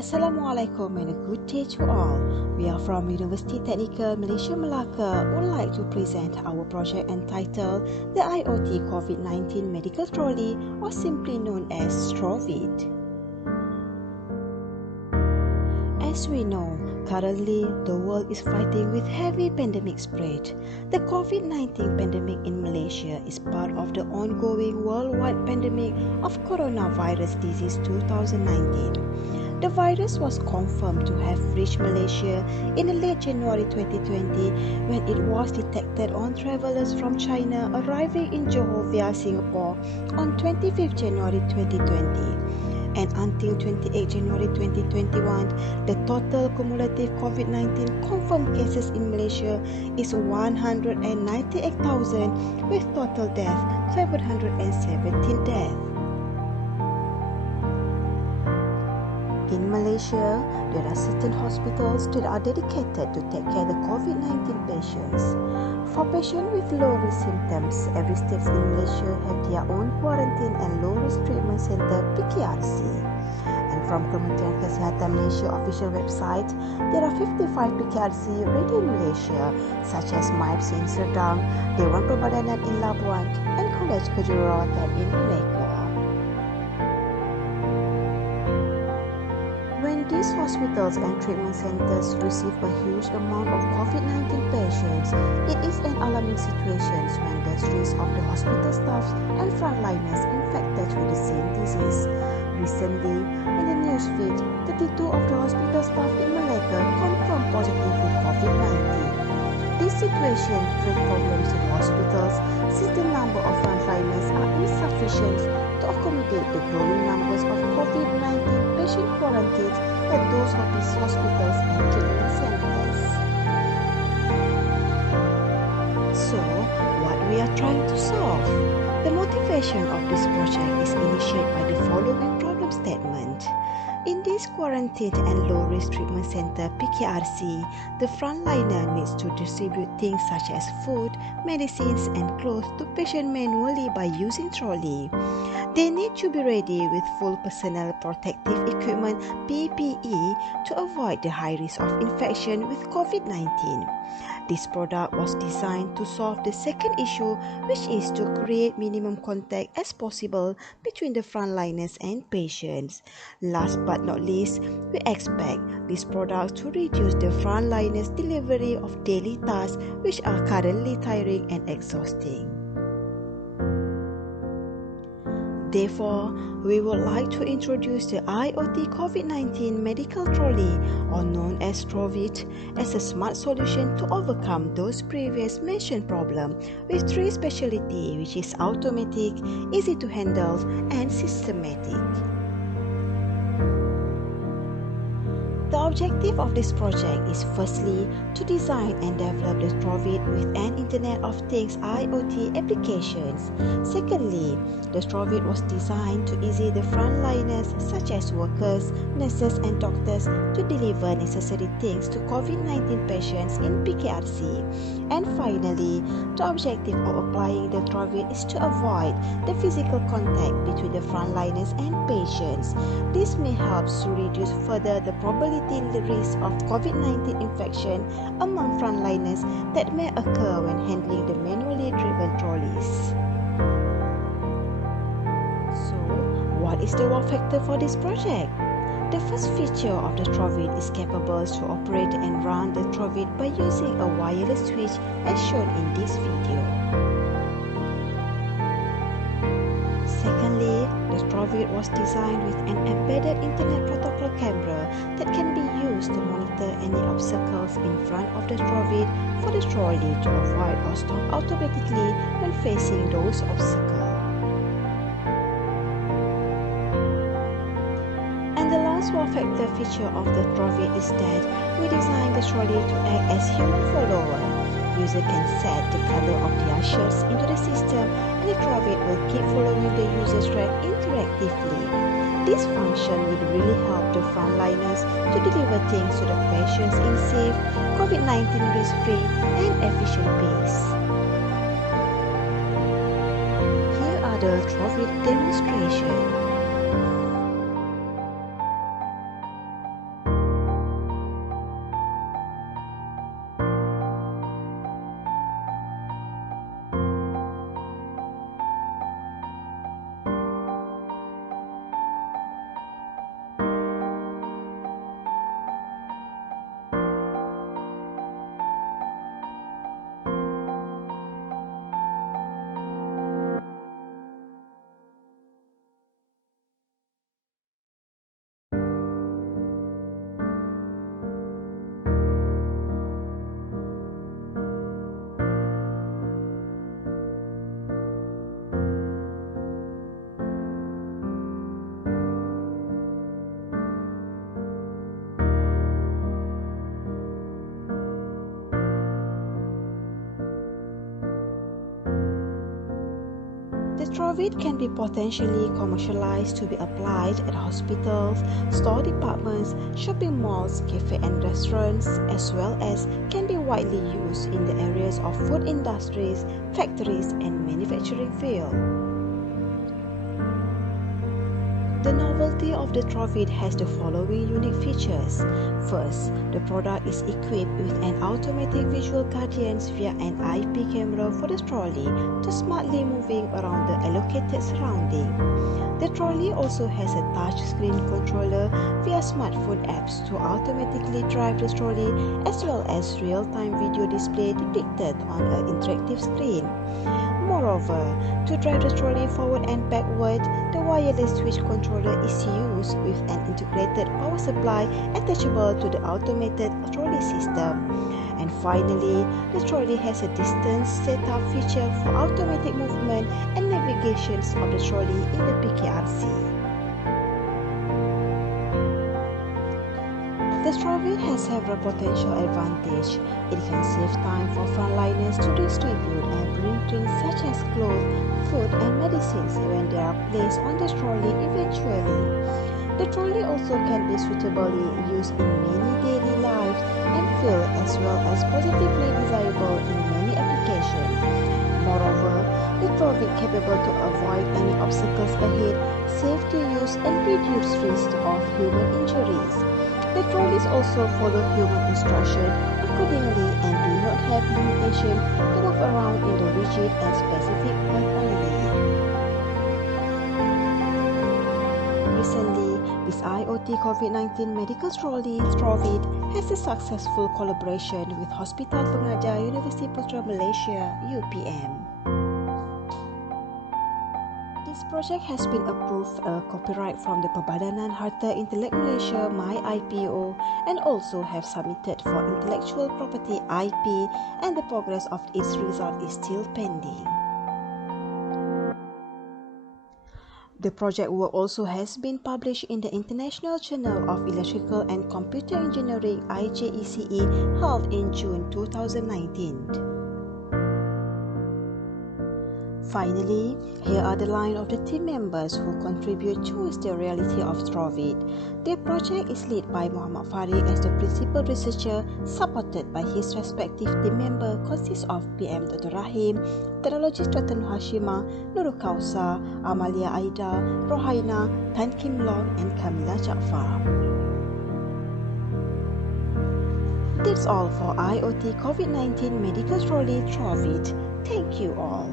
Assalamualaikum and a good day to all. We are from Universiti Teknikal Malaysia Melaka would like to present our project entitled the IoT COVID-19 Medical Trolley, or simply known as TroVid. As we know, currently the world is fighting with heavy pandemic spread. The COVID-19 pandemic in Malaysia is part of the ongoing worldwide pandemic of coronavirus disease 2019. The virus was confirmed to have reached Malaysia in late January 2020 when it was detected on travelers from China arriving in Johor via Singapore on 25th January 2020. And until 28 January 2021, the total cumulative COVID-19 confirmed cases in Malaysia is 198,000 with total death 717 deaths. In Malaysia, there are certain hospitals that are dedicated to take care of the COVID-19 patients. For patients with low-risk symptoms, every state in Malaysia have their own quarantine and low-risk treatment center (PKRC). And from Kementerian Kesihatan Malaysia official website, there are 55 PKRC ready in Malaysia, such as MIPS in Serdang, Dewan Perbadanan in Labuan, and Kolej Kejururawatan in Melaka. When these hospitals and treatment centers receive a huge amount of COVID-19 patients, it is an alarming situation when there's risk of the hospital staff and frontliners infected with the same disease. Recently, in the newsfeed, 32 of the hospital staff in Malacca confirmed positive with COVID-19. This situation creates problems in hospitals since the number of frontliners are insufficient to accommodate the growing numbers of COVID-19 patient quarantines at those of these hospitals and treatment centers. So, what we are trying to solve? The motivation of this project is initiated by the following problem statement. In this quarantine and low-risk treatment center (PKRC), the frontliner needs to distribute things such as food, medicines, and clothes to patients manually by using trolley. They need to be ready with full personal protective equipment (PPE) to avoid the high risk of infection with COVID-19. This product was designed to solve the second issue, which is to create minimum contact as possible between the frontliners and patients. Last but not least, we expect this product to reduce the frontliners' delivery of daily tasks, which are currently tiring and exhausting. Therefore, we would like to introduce the IoT COVID-19 Medical Trolley, or known as TroVid, as a smart solution to overcome those previous mentioned problems with three specialties, which is automatic, easy to handle, and systematic. The objective of this project is firstly to design and develop the TroVid with an Internet of Things IoT applications. Secondly, the TroVid was designed to ease the frontliners such as workers, nurses and doctors to deliver necessary things to COVID-19 patients in PKRC. And finally, the objective of applying the TroVid is to avoid the physical contact between the frontliners and patients. This may help to reduce further the probability the risk of COVID-19 infection among frontliners that may occur when handling the manually driven trolleys. So, what is the wow factor for this project? The first feature of the TroVid is capable to operate and run the TroVid by using a wireless switch as shown in this video. Secondly, the TroVid was designed with an embedded Internet Protocol camera that can be used to monitor any obstacles in front of the TroVid for the trolley to avoid or stop automatically when facing those obstacles. And the last wow factor feature of the TroVid is that we designed the trolley to act as human follower. User can set the color of their shirts into the system and the TroVid will keep following the user's track interactively. This function will really help the frontliners to deliver things to the patients in safe, COVID-19 risk-free and efficient pace. Here are the TroVid demonstrations. TroVid can be potentially commercialized to be applied at hospitals, store departments, shopping malls, cafe and restaurants, as well as can be widely used in the areas of food industries, factories and manufacturing field. The novelty of the TroVid has the following unique features. First, the product is equipped with an automatic visual guidance via an IP camera for the trolley to smartly moving around the allocated surrounding. The trolley also has a touchscreen controller via smartphone apps to automatically drive the trolley, as well as real-time video display depicted on an interactive screen. Moreover, to drive the trolley forward and backward, the wireless switch controller is used with an integrated power supply attachable to the automated trolley system. And finally, the trolley has a distance setup feature for automatic movement and navigation of the trolley in the PKRC. The TroVid has several potential advantages. It can save time for frontliners to distribute and bring things such as clothes, food and medicines when they are placed on the trolley eventually. The trolley also can be suitably used in many daily lives and field, as well as positively desirable in many applications. Moreover, the TroVid capable to avoid any obstacles ahead, safe to use and reduce risk of human injuries. The trolleys also follow human instruction accordingly and do not have limitation to move around in the rigid and specific point only. Recently, this IoT COVID-19 medical trolley, TroVid, has a successful collaboration with Hospital Pengajar Universiti Malaysia, UPM. This project has been approved a copyright from the Perbadanan Harta Intelek Malaysia (MyIPO) and also have submitted for intellectual property IP, and the progress of its result is still pending. The project work also has been published in the International Journal of Electrical and Computer Engineering (IJECE) held in June 2019. Finally, here are the line of the team members who contribute towards the reality of TroVid. Their project is led by Mohamat Fareq as the principal researcher, supported by his respective team member consists of PM Dr. Rahim, Technologist Dr. Norhashimah, Nurul Kausar, Amalia Aida, Rohaina, Tan Kim Long and Kamilah Jaffar. That's all for IoT COVID-19 Medical Trolley TroVid. Thank you all.